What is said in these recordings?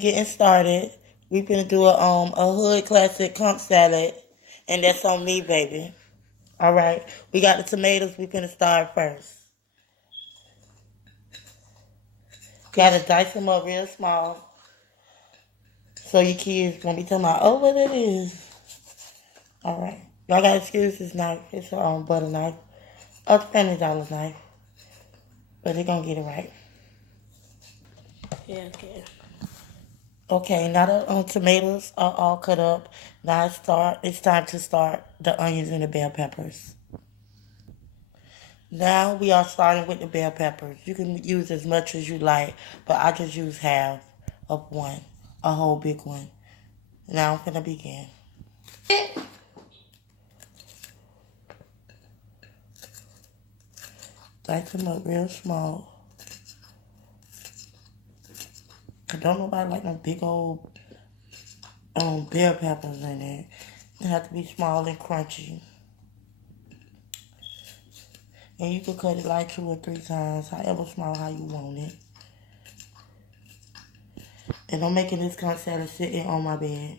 Getting started. We finna do a hood classic conch salad, and that's on me, baby. All right. We got the tomatoes. We finna start first. Gotta dice them up real small, so your kids won't be talking about, oh, what it is. All right. Y'all gotta excuse this knife. It's a butter knife, a $20 knife, but they gonna get it right. Yeah, okay. Okay, now the tomatoes are all cut up. Now it's time to start the onions and the bell peppers. Now we are starting with the bell peppers. You can use as much as you like, but I just use half of one, a whole big one. Now I'm gonna begin. Dice them up real small. I don't nobody like no big old bell peppers in it. They have to be small and crunchy. And you can cut it like 2 or 3 times, however small how you want it. And I'm making this conch salad sitting on my bed.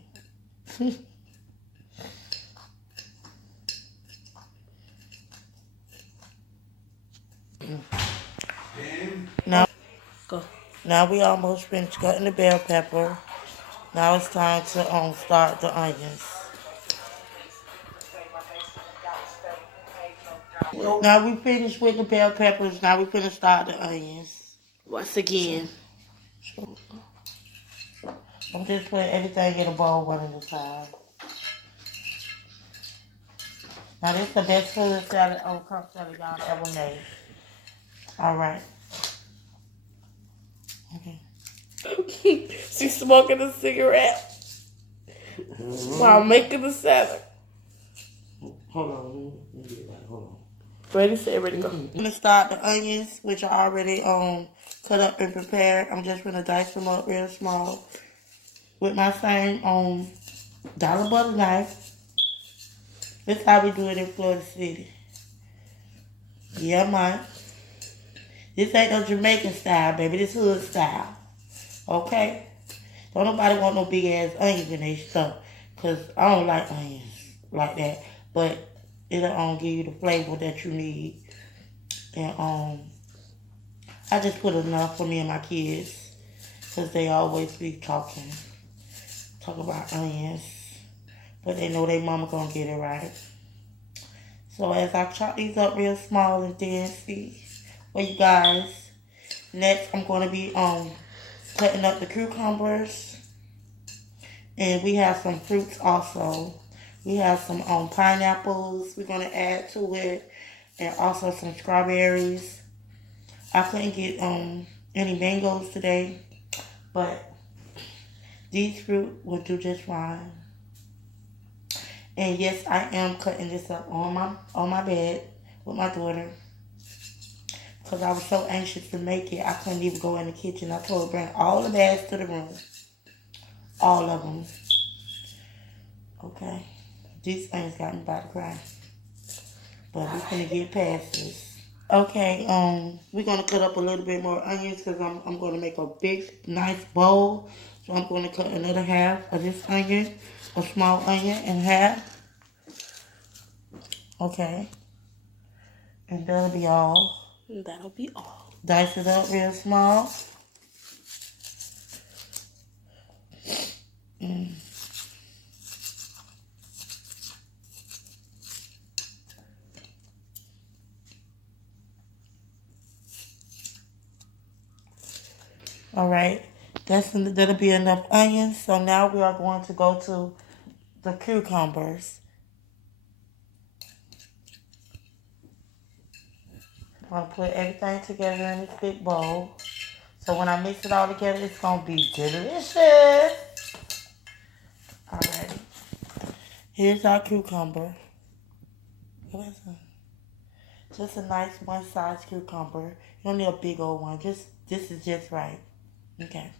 now, Go. now we almost finished cutting the bell pepper. Now it's time to start the onions. Now we finished with the bell peppers. Now we finna start the onions. Once again. I'm just putting everything in a bowl one at a time. Now this is the best food salad conch salad y'all ever made. All right. Okay. She's smoking a cigarette while making the salad. Hold on. Let me get it right. Hold on. Ready, set, ready, go. I'm gonna start the onions, which are already cut up and prepared. I'm just gonna dice them up real small with my same dollar butter knife. This is how we do it in Florida City. Yeah, man. This ain't no Jamaican style, baby. This hood style. Okay? Don't nobody want no big ass onions in their stuff. Cause I don't like onions like that. But it'll give you the flavor that you need. And I just put enough for me and my kids. Cause they always be talk about onions. But they know their mama gonna get it right. So as I chop these up real small and thin, see for you guys. Next I'm gonna be cutting up the cucumbers. And we have some fruits also. We have some pineapples we're gonna add to it. And also some strawberries. I couldn't get any mangoes today. But these fruit will do just fine. And yes, I am cutting this up on my bed with my daughter. Because I was so anxious to make it, I couldn't even go in the kitchen. I told her bring all the bags to the room. All of them. Okay. These things got me about to cry. But we're going to get past this. Okay, we're going to cut up a little bit more onions because I'm going to make a big, nice bowl. So I'm going to cut another half of this onion, a small onion in half. Okay. And that'll be all. That'll be all. Dice it up real small. All right. That'll be enough onions. So now we are going to go to the cucumbers. I'm going to put everything together in this big bowl. So when I mix it all together, it's going to be delicious. Alright. Here's our cucumber. Just a nice one-size cucumber. You don't need a big old one. This is just right. Okay.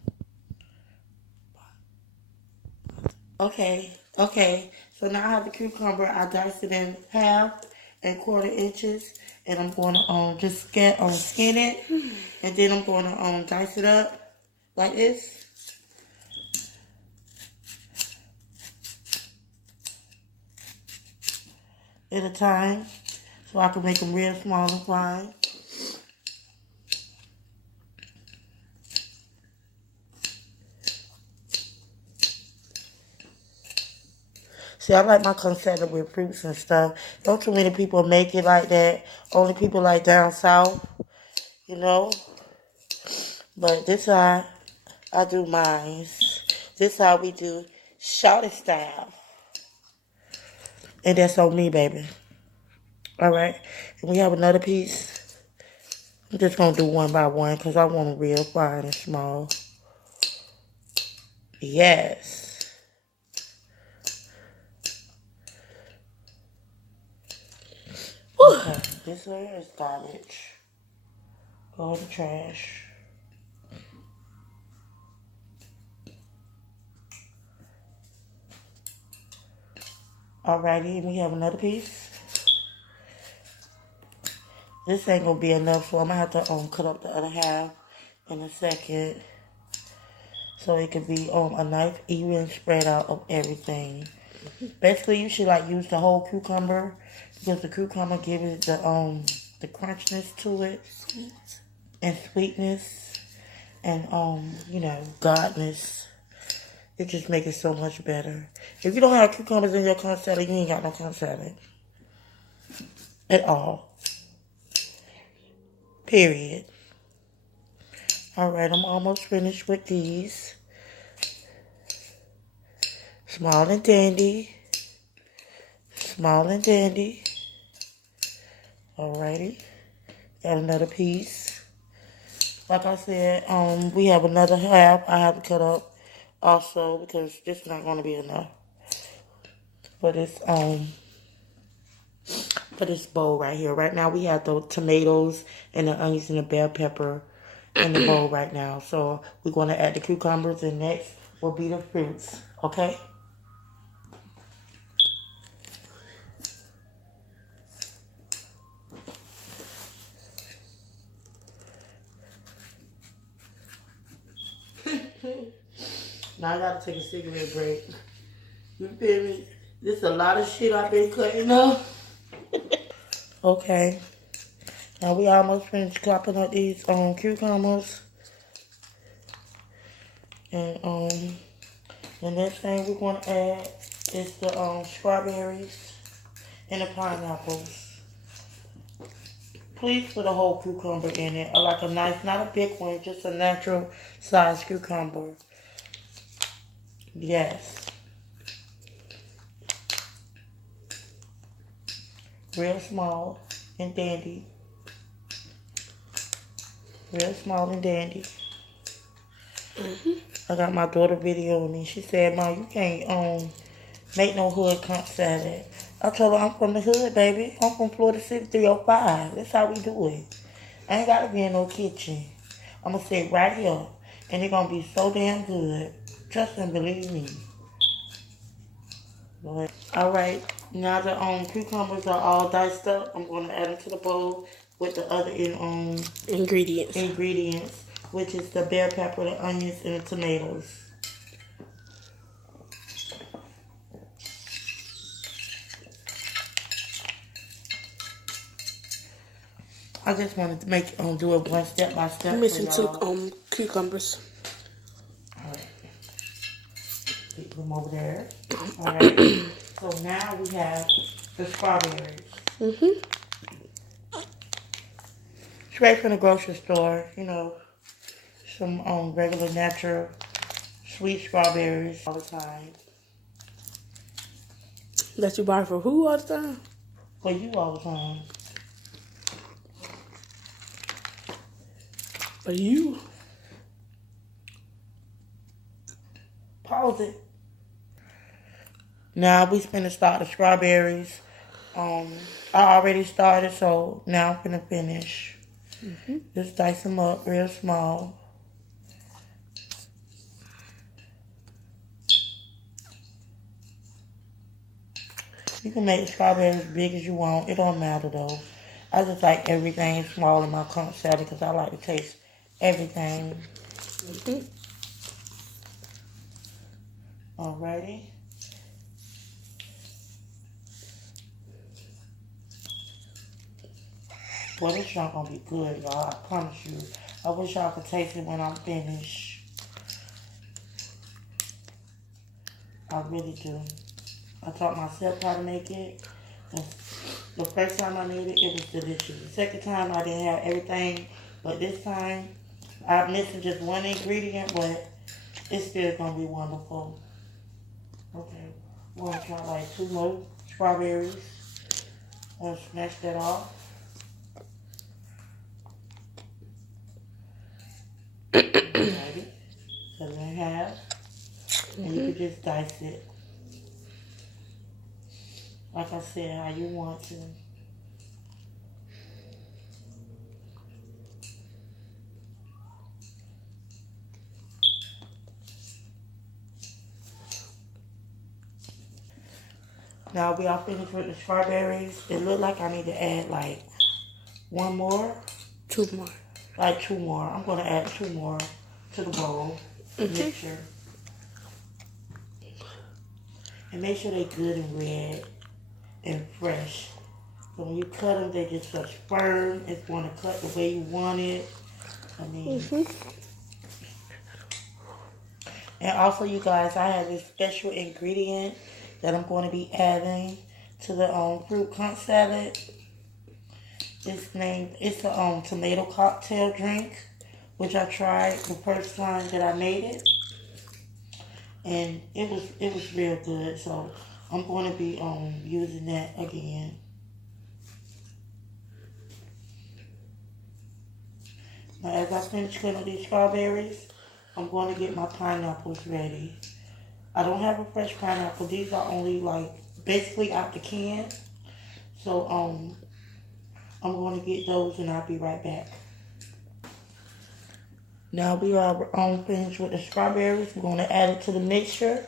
Okay. So now I have the cucumber. I diced it in half and 1/4 inches. And I'm going to just skin it. And then I'm going to dice it up like this. at a time so I can make them real small and fine. See, I like my concealer with fruits and stuff. Don't too many people make it like that. Only people like down south, you know. But this how I do mine. This how we do shorty style. And that's on me, baby. Alright. And we have another piece. I'm just going to do one by one because I want them real fine and small. Yes. Okay, this here is garbage. Go in the trash. Alrighty, we have another piece. This ain't gonna be enough, so I'm gonna have to cut up the other half in a second. So it could be a nice even spread out of everything. Basically, you should like use the whole cucumber because the cucumber gives it the crunchness to it, and sweetness, and you know, godness. It just makes it so much better. If you don't have cucumbers in your concealer, you ain't got no concealer at all. Period. Alright, I'm almost finished with these. Small and dandy. Small and dandy. Alrighty. Got another piece. Like I said, we have another half I have to cut up also because this is not going to be enough for this bowl right here. Right now we have the tomatoes and the onions and the bell pepper in the bowl right now. So we're going to add the cucumbers, and next will be the fruits. Okay? Now I gotta take a cigarette break. You feel me? This is a lot of shit I've been cutting up. Okay. Now we almost finished chopping up these cucumbers. And the next thing we're gonna add is the strawberries and the pineapples. Please put a whole cucumber in it. I like a nice, not a big one, just a natural size cucumber. Yes. Real small and dandy. Real small and dandy. I got my daughter videoing me. She said, "Mom, you can't make no hood conch salad." I told her I'm from the hood, baby. I'm from Florida City 305. That's how we do it. I ain't gotta be in no kitchen. I'm gonna sit right here, and it's gonna be so damn good. Trust and believe me. All right, now the cucumbers are all diced up. I'm gonna add them to the bowl with the other ingredients, which is the bell pepper, the onions, and the tomatoes. I just wanted to do it one step by step. I'm missing two cucumbers. All right. Keep them over there. All right. So now we have the strawberries. Straight from the grocery store, you know, some regular natural sweet strawberries all the time. That you buy for who all the time? For you all the time. For you? Pause it. Now we finna start the strawberries. I already started, so now I'm finna finish. Just dice them up real small. You can make strawberries as big as you want. It don't matter though. I just like everything small in my conch salad because I like to taste everything. Alrighty. Boy, this not gonna be good, y'all. I promise you. I wish y'all could taste it when I'm finished. I really do. I taught myself how to make it. The first time I made it, it was delicious. The second time, I didn't have everything. But this time, I'm missing just one ingredient, but it's still gonna be wonderful. Okay. I'm gonna try like 2 more strawberries. I'm gonna smash that off. Alrighty. Cut it in half. And you can just dice it. Like I said, how you want to. Now we are finished with the strawberries. It look like I need to add like 1 more. 2 more. Like 2 more. I'm gonna add 2 more to the bowl. Mixture. And make sure they're good and red and fresh. So when you cut them, they just such firm. It's going to cut the way you want it. I mean, and also you guys, I have this special ingredient that I'm going to be adding to the fruit conch salad. It's a tomato cocktail drink, which I tried the first time that I made it, and it was real good. So I'm going to be using that again. Now, as I finish cutting these strawberries, I'm going to get my pineapples ready. I don't have a fresh pineapple. These are only like basically out the can. So I'm going to get those and I'll be right back. Now we are finished with the strawberries. We're going to add it to the mixture.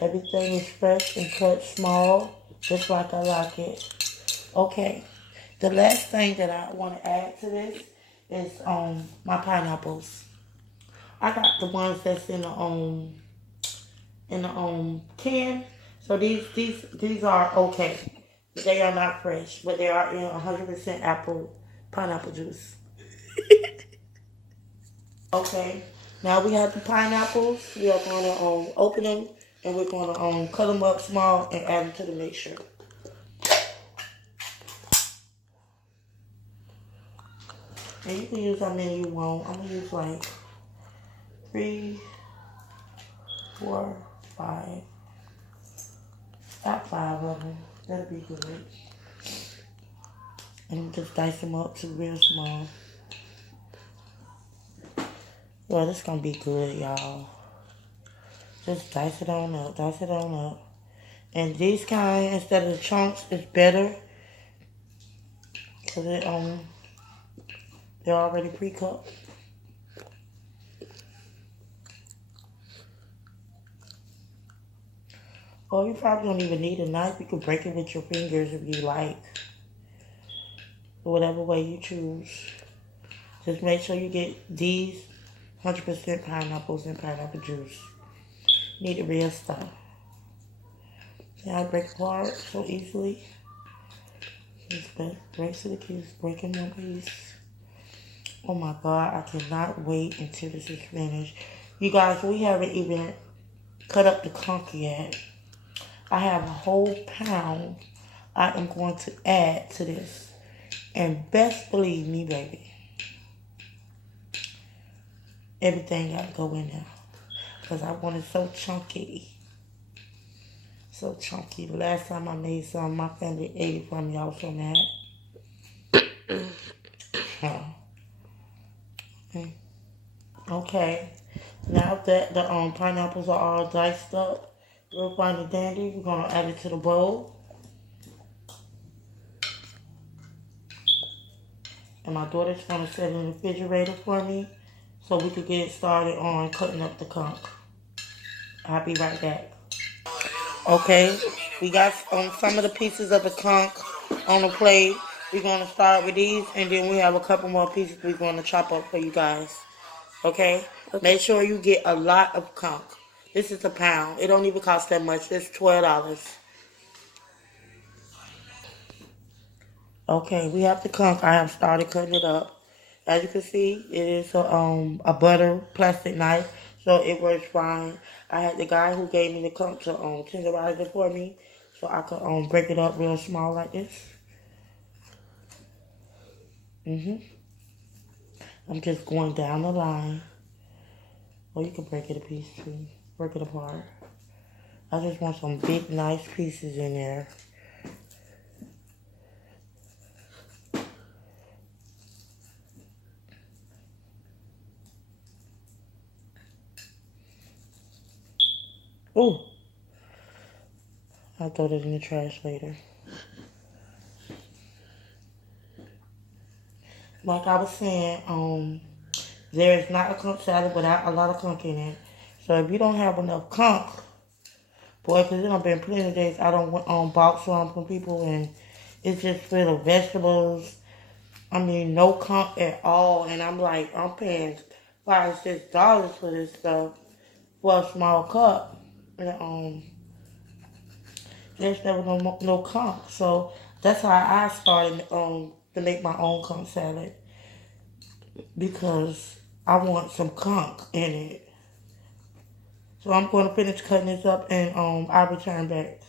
Everything is fresh and cut small, just like I like it. Okay, the last thing that I want to add to this is my pineapples. I got the ones that's in the can. So these are okay. They are not fresh, but they are in 100% pineapple juice. Okay. Now we have the pineapples. We are going to open them and we're going to cut them up small and add them to the mixture. And you can use how many you want. I'm going to use like 3, 4, 5. About 5 of them. That'll be good. And just dice them up to real small. Well, this gonna be good, y'all. Just dice it on up, dice it on up. And these kind, instead of the chunks, is better. Cause they're already pre-cut. Or you probably don't even need a knife. You can break it with your fingers if you like. Or whatever way you choose. Just make sure you get these 100% pineapples and pineapple juice. Need the real stuff. See how I break apart so easily? Just break to the piece, breaking one piece. Oh my God, I cannot wait until this is finished. You guys, we haven't even cut up the conch yet. I have a whole pound I am going to add to this. And best believe me, baby, everything got to go in there. Because I want it so chunky. So chunky. The last time I made some, my family ate it from me. I was so mad. Okay. Now that the pineapples are all diced up, real fine and dandy, we're going to add it to the bowl. And my daughter's going to set it in the refrigerator for me so we could get started on cutting up the conch. I'll be right back. Okay, we got some of the pieces of the conch on the plate. We're going to start with these, and then we have a couple more pieces we're going to chop up for you guys. Okay? Make sure you get a lot of conch. This is a pound. It don't even cost that much. It's $12. Okay, we have the conch. I have started cutting it up. As you can see, it is a butter plastic knife, so it works fine. I had the guy who gave me the conch to tenderize it for me, so I could break it up real small like this. I'm just going down the line. Or you can break it a piece too. Break it apart. I just want some big, nice pieces in there. Oh, I'll throw that in the trash later. Like I was saying, there is not a conch salad without a lot of conch in it. So if you don't have enough conch, boy, because it done been plenty of days I don't bought some from people and it's just full of vegetables. I mean, no conch at all, and I'm like, I'm paying $5, $6 for this stuff for a small cup, and there's never no conch. So that's how I started to make my own conch salad because I want some conch in it. So I'm going to finish cutting this up and I'll return back.